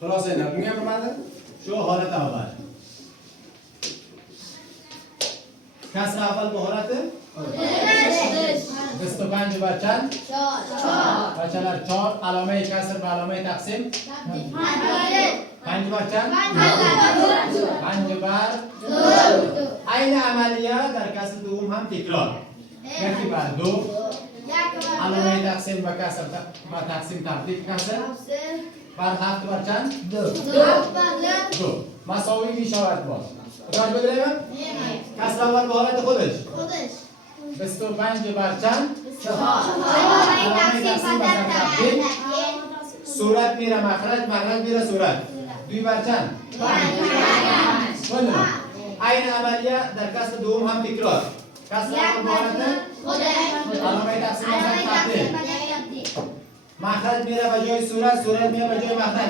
خلاصه اینا میگم اومده شو حالت اول کسر اول به حالت 25 بر چند؟ 4 بچه‌ها 4 علامه کسر به علامه تقسیم 5 بر چند؟ 5 بر 2 این عملیه در کسر دوم هم تکرار یکی بر 2 علامه تقسیم به کسر به تقسیم تبدیل کسر بر 7 بر چند؟ 2 مساوی می شود باز راج بدریم کسر اول به حالت خودش 25 بر چند؟ 4 علامه تقسیم به تبدیل صورت میره مخرج میره صورت 2 بر چند؟ 5 این عملیه در کسر دوم هم تکرار کسر اول به حالت علامه تقسیم به تبدیل مخرج میره به جای صورت میره به جای مخرج